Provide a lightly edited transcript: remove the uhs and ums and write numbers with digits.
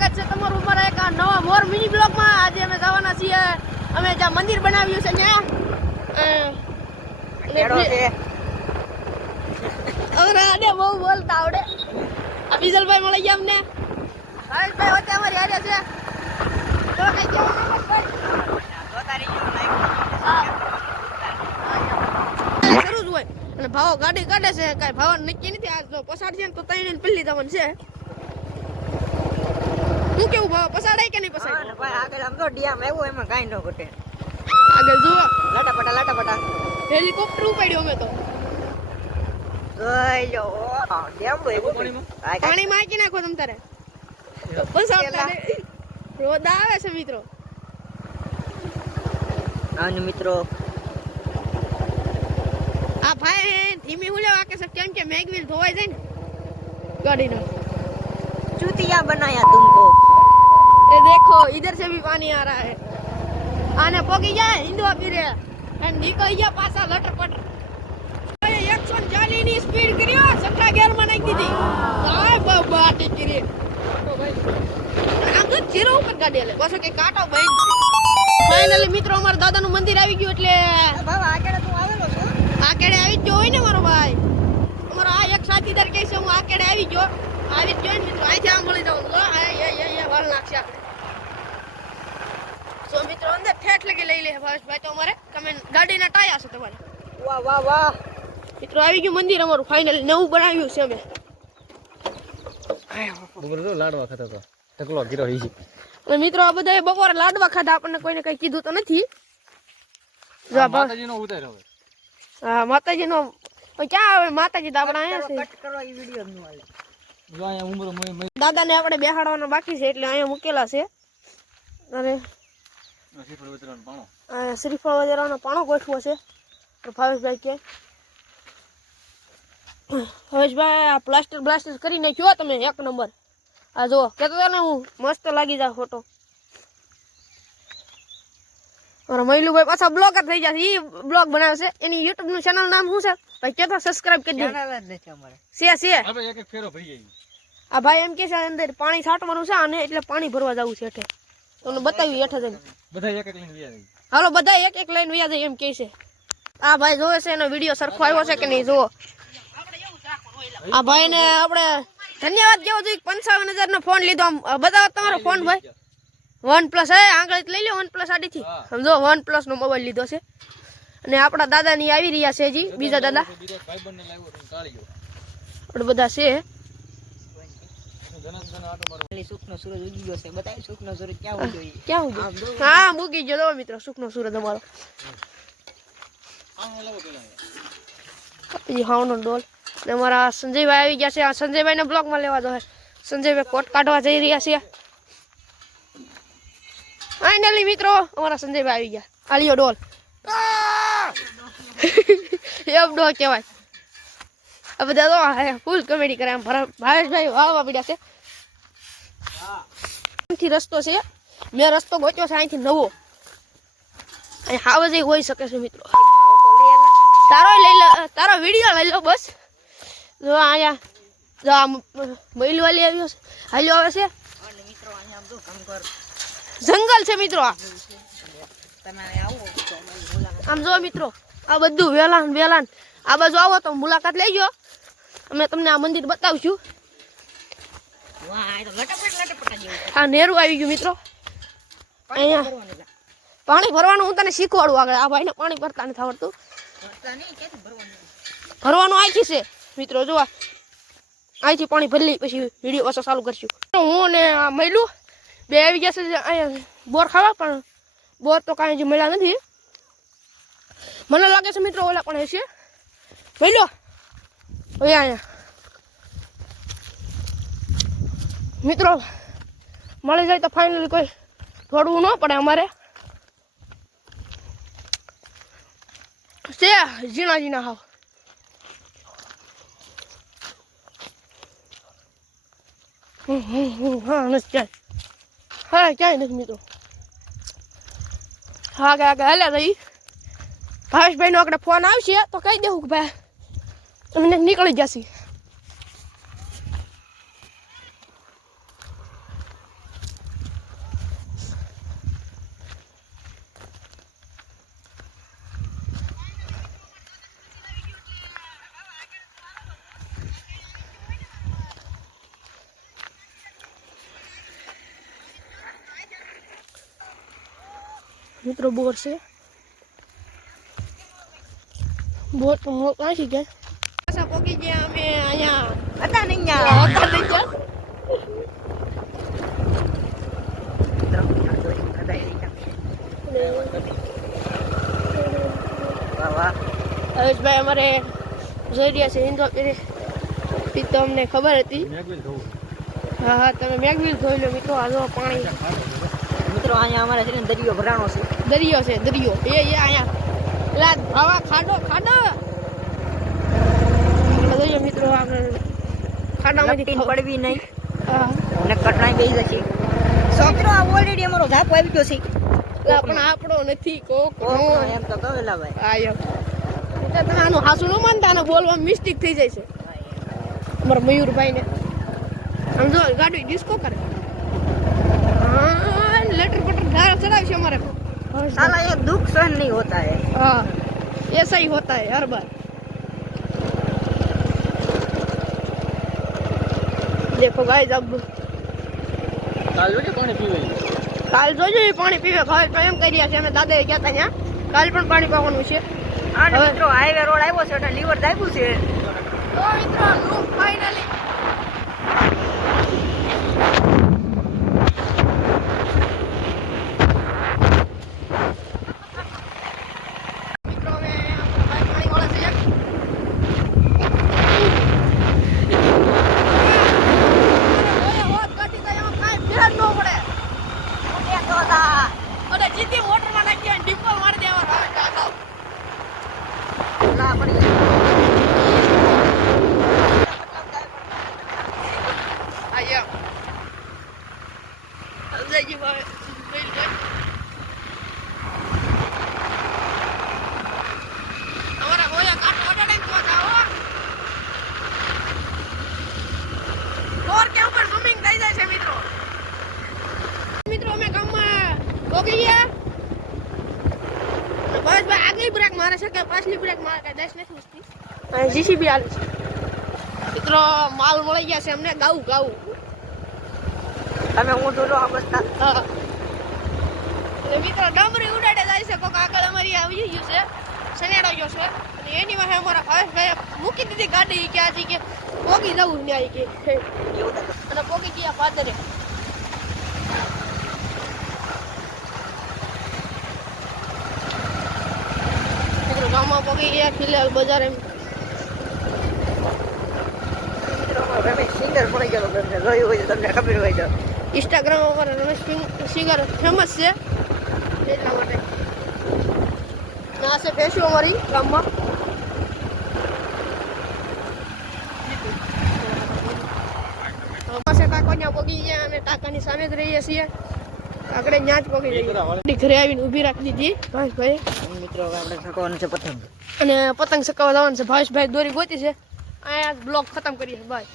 સ્વાગત છે તમારું અમારા એક નવા મોર મિની બ્લોગમાં. આજે અમે જવાના છીએ, અમે જ્યાં મંદિર બનાવ્યું છે ત્યાં. બહુ બોલતા આવડે. આ બીજલભાઈ મળી ગયા અમને. ભાવેશભાઈ હોતે અમારી હારે છે. તો કઈ કેવું શરૂ જ હોય અને ભાવો ગાડી કાઢે છે. કઈ ભાવ નક્કી નથી. આજ જો પસાડ છે ને તો તઈને પેલી જવાનું છે. હું કેવું ભાવ પસાડાય કે નહીં પસાડાય? ભાઈ આગળ આમ તો ડીએમ આવ્યો એમાં કાઈ ન ઘટે. આગળ જુઓ લાટાપટા હેલિકોપ્ટર ઉપાડ્યો અમે તો. ગયો ડીએમ આવ્યો પાણીમાં આકી નાખો તમ તારે. પસાડતા નહીં. રોદ આવે છે મિત્રો. અને મિત્રો આ ભાઈ ધીમી હુલે વાકે છે કેમ કે મેગવીલ ધોવાઈ જાય ને ગાડીનો. चूतिया बनाया तुमको. ये देखो इधर से भी पानी आ रहा है. आने पोगी जाए हिंदुआ पीरे एंड निकल गया पासा लटर पटर. 140 ની સ્પીડ કર્યો. છઠ્ઠા ગેર માં નાખી દીધી. આય બાબા ટીકરી. ઓ ભાઈ આમ તો જીરો ઉપર ગાડી લે. બસ કે કાંટો બંધ છે. ફાઇનલી મિત્રો અમાર દાદાનું મંદિર આવી ગયું એટલે બાબા આકેડે તું આવેલો છો. આકેડે આવી જ હોય ને મારો ભાઈ. અમારો આ એક સાથીદાર કહે છે હું આકેડે આવી ગયો. આવી જ જોઈને મિત્રો અહીંથી આમ મળી જવાનું. વાળ નાખશે આપણે. સો મિત્રો અંદર ઠેઠ લગી લઈ લે ભાવેશભાઈ. તો અમારે તમે ગાડીના ટાયા છે તમારે. વાહ વાહ વાહ મિત્રો આવી ગયું મંદિર અમારું ફાઇનલી નવું બનાવ્યું છે અમે. બપોરે તો લાડવા ખાતા તો ટકલો ગીરો હઈ છે. અને મિત્રો આ બધાએ બપોરે લાડવા ખાધા. આપણને કોઈને કઈ કીધું તો નથી. જો માતાજીનો ઉતાર હવે. હા માતાજીનો ક્યાં આવે માતાજી તો આપણા અહીંયા છે. કટ કરો ઈ વિડિયો નું આલે. જો અહીંયા ઉમરો દાદાને આપણે બેહાડવાના બાકી છે એટલે અહીંયા મૂકેલા છે. અને શ્રીફળ વતરાનો પાણો. શ્રીફળ વગેરેનો પાણો ગોઠવો છે. તો ભાવેશભાઈ કે ભાવેશભાઈ આ પ્લાસ્ટર બ્લાસ્ટર કરી નાખ્યો તમે એક નંબર. આ જો કહેતો હતો ને હું મસ્ત લાગી જાય ફોટો. મારા મહિલુભાઈ પાછા બ્લોગર થઈ જશે. એ બ્લોગ બનાવે છે. એની યુટ્યુબ નું ચેનલ નામ શું છે ભાઈ? કેતો સબસ્ક્રાઇબ કરી દે. ચેનલ જ નથી અમારે. છે આપણે એક એક ફેરો ભરી જઈએ. આ ભાઈ એમ કે છે અંદર પાણી છાંટવાનું છે અને એટલે પાણી ભરવા જવું છે હેઠે. તમને બતાવ્યું હેઠે જઈને. બધા એક એક લઈને વ્યા જાય. હાલો બધા એક એક લાઈન વ્યા જાય એમ કે છે. આ ભાઈ જોવે છે એનો વિડીયો સરખો આવ્યો છે કે નહીં જુઓ. આ ભાઈને આપણે ધન્યવાદ કેવો જોઈએ. 55,000 નો ફોન લીધો. આમ બતાવો તમારો ફોન ભાઈ. OnePlus આંગળી લઈ લો. OnePlus આડીથી સમજો OnePlus નો મોબાઈલ લીધો છે. અને આપણા દાદાની આવી રહ્યા છે હજી બીજા દાદા. ભાઈબંધને લાવ્યો તો કાળીયો. આપણે બધા છે. સુખનો સૂરજ ઉગી ગયો છે. બતાય સુખનો સૂરજ ક્યાં ઉગ્યો ઈ. ક્યાં ઉગ્યો? હા મૂકી ગયો. જો મિત્રો સુખનો સૂરજ અમારો. આનો લાવો પેલા. પછી હાવનો ડોલ. ને અમારા સંજયભાઈ આવી ગયા છે. આ સંજયભાઈને બ્લોગમાં લેવા દો. સંજયભાઈ કોટ કાઢવા જઈ રહ્યા છે. ફાઇનલી મિત્રો અમારા સંજયભાઈ આવી ગયા. આલિયો ડોલ એમ ડોલ કહેવાય. આ બધા તો ફૂલ કોમેડી કરે. આમ ભાવેશભાઈ વાળવા પડ્યા છે. અહીંથી રસ્તો છે. મેં રસ્તો ગોચ્યો છે અહીંથી નવો. અહીં હાવજ હોઈ શકે છે મિત્રો. તારો લઈ લો. તારો વિડીયો લઈ લો બસ. જો અહીંયા જો આ મહિલ વાલી આવ્યો છે. હાલ્યો આવે છે. અને મિત્રો અહીંયા આમ જો કંકર જંગલ છે મિત્રો. આ તમે આવો તો મુલાકાત. આમ જો મિત્રો આ બધું વેલાન આ બાજુ આવો તો મુલાકાત લેજો. અમે તમને આ મંદિર બતાવશું. વાહ આ તો લટપટ જેવું. આ નેરું આવી ગયું મિત્રો. અહીંયા પાણી ભરવાનું હું તને શીખવાડું આગળ. આ ભાઈને પાણી ભરતા નથી આવડતું. ભરવાનું અહીંથી છે મિત્રો. જો અહીંથી પાણી ભરી પછી વિડીયો પાછો ચાલુ કરશું. હું ને આ મહિલું બે આવી ગયા છે અહીંયા બોર ખાવા. પણ બોર તો કાંઈ જ મળ્યા નથી. મને લાગે છે મિત્રો ઓલા પણ હશે. મહિલો હવે અહીંયા મિત્રો મળી જાય તો ફાઇનલી કોઈ થોડવું ન પડે અમારે. છે ઝીણા હાવ. હા નથી ક્યાંય. હા ક્યાંય નથી મિત્રો. હા આગળ હાલ્યા રહી. ભાવેશભાઈનો આગળ ફોન આવશે તો કહી દેવું કે ભાઈ તમને નીકળી જશે. મિત્રો બોર છે બોર તો કાંઈ ગયા પાછા પોકી ગયા અમે અહીંયા હતા નહીં હતા ન્યા. લઈ ગયા વાહ વાહ. હરેશભાઈ અમારે જોઈ રહ્યા છે હિન્દુ પીરે એ તો અમને ખબર હતી મેગવીલ થવું હા હા તમે મેગવીલ જોઈ લો મિત્રો આ જો પાણી મિત્રો અહીંયા અમારે છે ને દરિયો ભરાણો છે. દરિયો છે દરિયો એ અહીંયા પેલા હવા ખાડો ખાડો દરિયો મિત્રો આપણે ખાડામાંથી લપટીને પડવી નહીં હા અને કટરાઈ બેસી જશે. મિત્રો આ ઓલરેડી અમારો ઝાપો આવી ગયો છે. પણ આપણો નથી કોક કોકનો એમ તો કહેલા ભાઈ. આયો એટલે તમે આનું હાસું ન માનતા આને બોલવામાં મિસ્ટેક થઈ જાય છે અમારા મયુરભાઈને સમજો ગાડી ડિસ્કો કરે હા લેટર પટર ધારા ચડાવશે અમારે साला ये दुख सहन नहीं होता है. हाँ ऐसा ही होता है हर बार देखो गाइस अब કાલ જો કે પાણી પીવે કાલ જોજો એ પાણી પીવે હવે તો એમ કરી રહ્યા છે અમે દાદાએ ગયા હતા ત્યાં કાલ પણ પાણી પાવાનું છે અને મિત્રો હાઈવે રોડ આવ્યો છે એટલે લીવર દાબ્યું છે. તો મિત્રો લુક ફાઇનલી મિત્રો હવે પાણી વાળા છે અરે જીતી મોટરમાં નાખી અને ડિમ્પલ મારી દેવાનો હવે કાકા લા પડી આયા અલજી ભાઈ બેલ ગઈ અમારા હોયા કાટ ઓડાડે તો જાઓ ઓર કે ઉપર સ્વિમિંગ થઈ જાય છે મિત્રો મિત્રો અમે ગામમાં પોગી ગયા બસ ભાઈ આગલી બ્રેક મારે છે કે પાછલી બ્રેક મારે કઈ દેશ નથી ઉસતી અને જીસીબી હાલે છે મિત્રો માલ મળી ગયા છે અમને ગાવું ગાવું તમે હું જોડો આ બસતા. હા એટલે મિત્રો ડમરી ઉડાડે જાય છે કોક આગળ અમારી આવી ગયું છે સનેડો ગયો છે અને એની વાહે અમારા ભાઈ મૂકી દીધી ગાડી કે આજે કે પોગી જવું ન્યાય કે અને પોગી ગયા પાદરે મિત્રો ગામમાં પોગી ગયા ફિલહાલ બજાર એમ મિત્રો રમેશ સિંગર પડી ગયો તમને જોયું હોય તો તમને ખબર હોય તો. ઇન્સ્ટાગ્રામ અમારા રમેશ સિંગર ફેમસ છે એટલા માટે આ છે ભેંસું અમારી ગામમાં પાસે કાકો ત્યાં પોગી ગયા અને કાકાની સામે જ રહીએ છીએ આગળ ત્યાં જ પોગી જઈએ ઘરે આવીને ઊભી રાખી દીધી ભાઈ મિત્રો હવે આપણે ચકવાનું છે પતંગ. અને પતંગ ચકાવવા જવાનું છે ભાવેશભાઈ દોરી ગોતી છે અહીંયા બ્લોગ ખતમ કરીએ ભાઈ